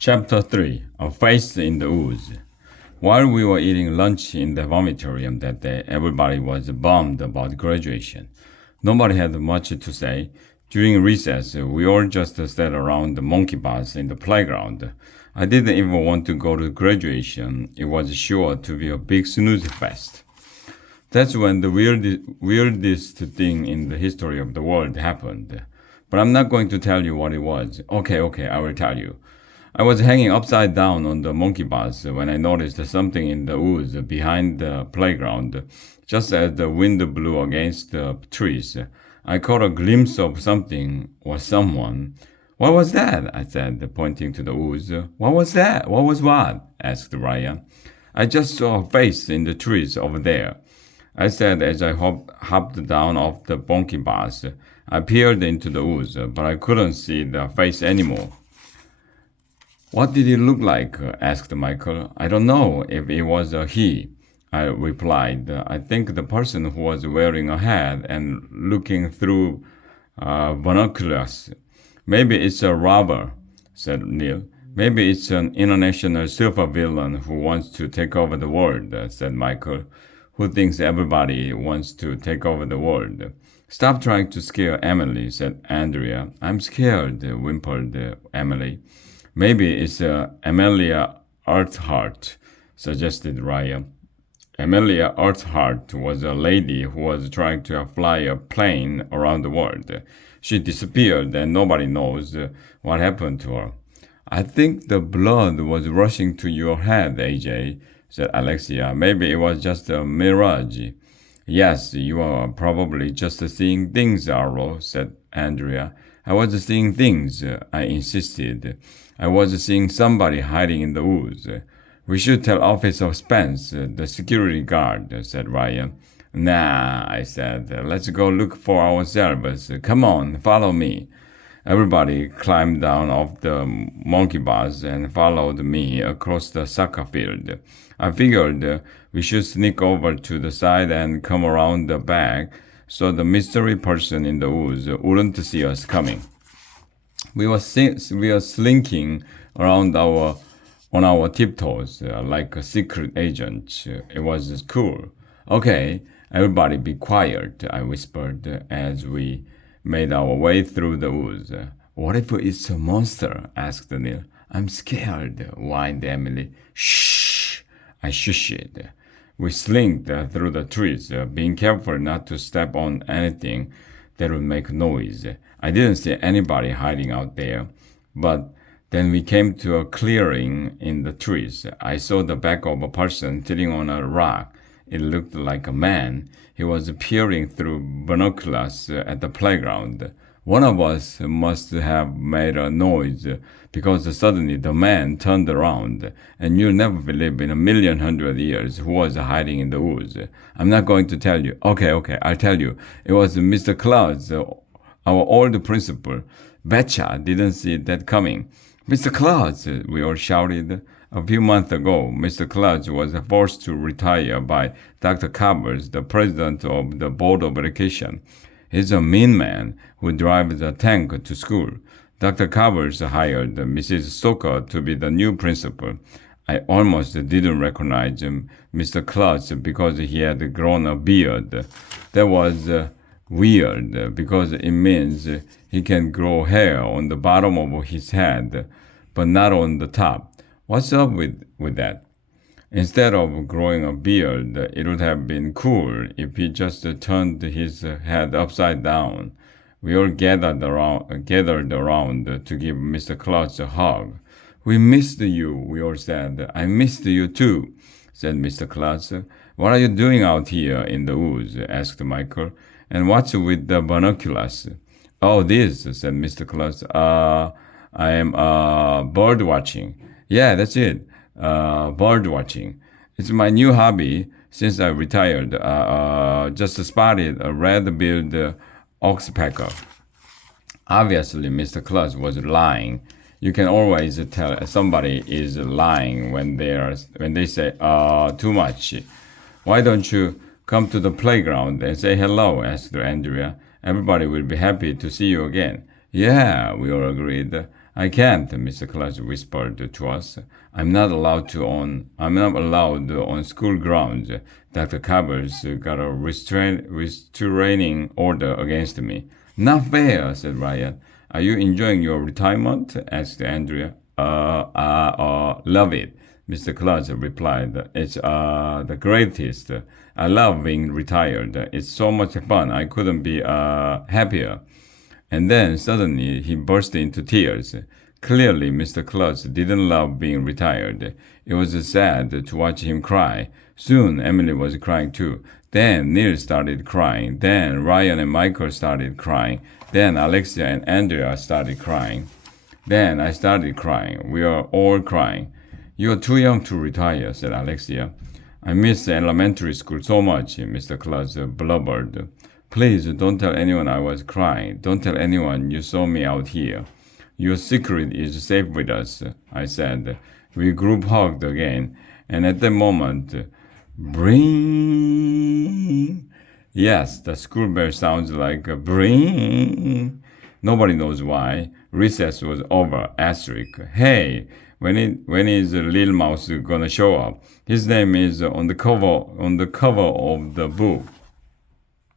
Chapter 3 A Face in the Woods. While we were eating lunch in the vomitorium that day, everybody was bummed about graduation. Nobody had much to say. During recess, we all just sat around the monkey bars in the playground. I didn't even want to go to graduation. It was sure to be a big snooze fest. That's when the weirdest thing in the history of the world happened. But I'm not going to tell you what it was. Okay, I will tell you. I was hanging upside down on the monkey bars when I noticed something in the woods behind the playground. Just as the wind blew against the trees, I caught a glimpse of something or someone. What was that? I said, pointing to the woods. What was that? What was what? Asked Ryan. I just saw a face in the trees over there, I said as I hopped down off the monkey bars. I peered into the woods, but I couldn't see the face anymore. What did it look like? Asked Michael. I don't know if it was a he, I replied. I think the person who was wearing a hat and looking through binoculars. Maybe it's a robber, said Neil. Maybe it's an international supervillain who wants to take over the world, said Michael. Who thinks everybody wants to take over the world? Stop trying to scare Emily, said Andrea. I'm scared, whimpered Emily. Maybe it's Amelia Earhart, suggested Ryan. Amelia Earhart was a lady who was trying to fly a plane around the world. She disappeared and nobody knows what happened to her. I think the blood was rushing to your head, AJ, said Alexia. Maybe it was just a mirage. Yes, you are probably just seeing things, Arlo, said Andrea. I was seeing things, I insisted. I was seeing somebody hiding in the woods. We should tell Officer Spence, the security guard, said Ryan. Nah, I said. Let's go look for ourselves. Come on, follow me. Everybody climbed down off the monkey bars and followed me across the soccer field. I figured we should sneak over to the side and come around the back so the mystery person in the woods wouldn't see us coming. We were slinking around on our tiptoes like a secret agent. It was cool. Okay, everybody be quiet, I whispered as we made our way through the woods. What if it's a monster? Asked Neil. I'm scared, whined Emily. Shh! I shushed. We slinked through the trees, being careful not to step on anything that would make noise. I didn't see anybody hiding out there, but then we came to a clearing in the trees. I saw the back of a person sitting on a rock. It looked like a man. He was peering through binoculars at the playground. One of us must have made a noise because suddenly the man turned around, and you'll never believe in 1,100 years who was hiding in the woods. I'm not going to tell you. Okay, I'll tell you. It was Mr. Clouds, our old principal. Betcha didn't see that coming. Mr. Clouds, we all shouted. A few months ago, Mr. Clouds was forced to retire by Dr. Covers, the president of the Board of Education. He's a mean man who drives a tank to school. Dr. Covers hired Mrs. Stoker to be the new principal. I almost didn't recognize Mr. Clouds because he had grown a beard. That was weird because it means he can grow hair on the bottom of his head, but not on the top. What's up with that? Instead of growing a beard, it would have been cool if he just turned his head upside down. We all gathered around to give Mr. Klotz a hug. We missed you, we all said. I missed you too, said Mr. Klotz. What are you doing out here in the woods? Asked Michael. And what's with the binoculars? Oh, this, said Mr. Klotz. I am bird watching. Yeah, that's it. Bird watching. It's my new hobby since I retired. Just spotted a red-billed oxpecker. Obviously, Mr. Klutz was lying. You can always tell somebody is lying when they say too much. Why don't you come to the playground and say hello? Asked Andrea. Everybody will be happy to see you again. Yeah, we all agreed. I can't, Mr. Clutch whispered to us. I'm not allowed on school grounds. Dr. Cabers got a restraining order against me. Not fair, said Ryan. Are you enjoying your retirement? Asked Andrea. Love it. Mr. Clutch replied. It's the greatest. I love being retired. It's so much fun. I couldn't be happier. And then suddenly he burst into tears. Clearly, Mr. Clutch didn't love being retired. It was sad to watch him cry. Soon, Emily was crying too. Then Neil started crying. Then Ryan and Michael started crying. Then Alexia and Andrea started crying. Then I started crying. We are all crying. You are too young to retire, said Alexia. I miss elementary school so much, Mr. Clutch blubbered. Please don't tell anyone I was crying. Don't tell anyone you saw me out here. Your secret is safe with us, I said. We group hugged again, and at that moment, bring. Yes, the school bell sounds like a bring. Nobody knows why. Recess was over. Asterisk. Hey, when is Lil Mouse gonna show up? His name is on the cover of the book.